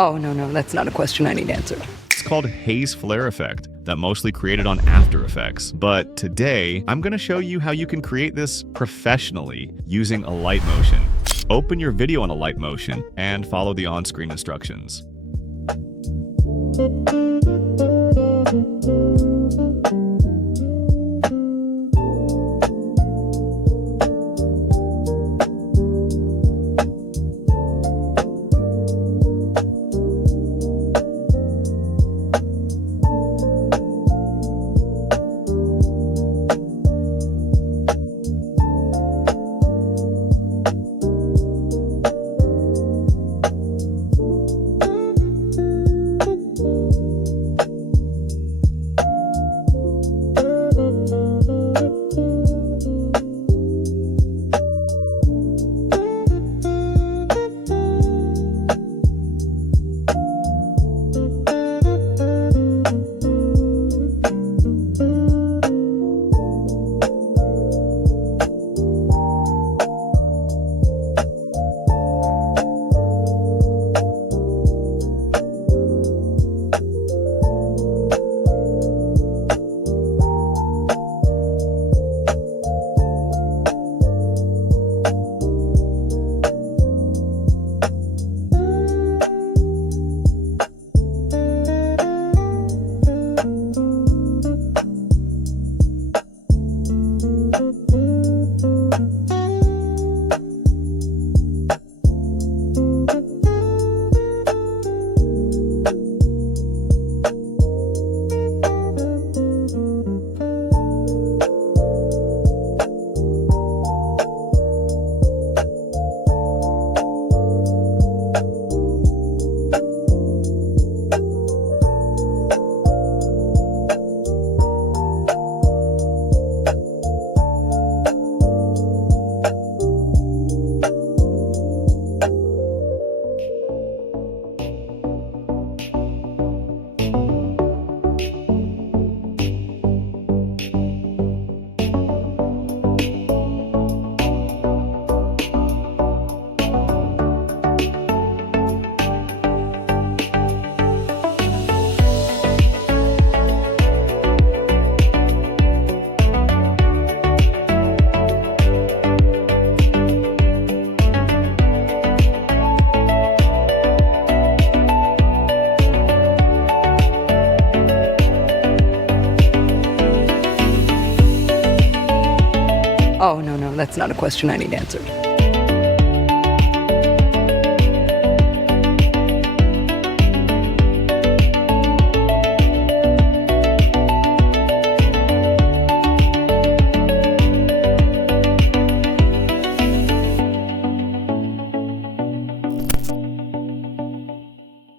Oh, no, that's not a question I need answered. It's called Haze Flare Effect, that mostly created on After Effects. But today, I'm going to show you how you can create this professionally using Alight Motion. Open your video on Alight Motion and follow the on-screen instructions. Oh, no, that's not a question I need answered.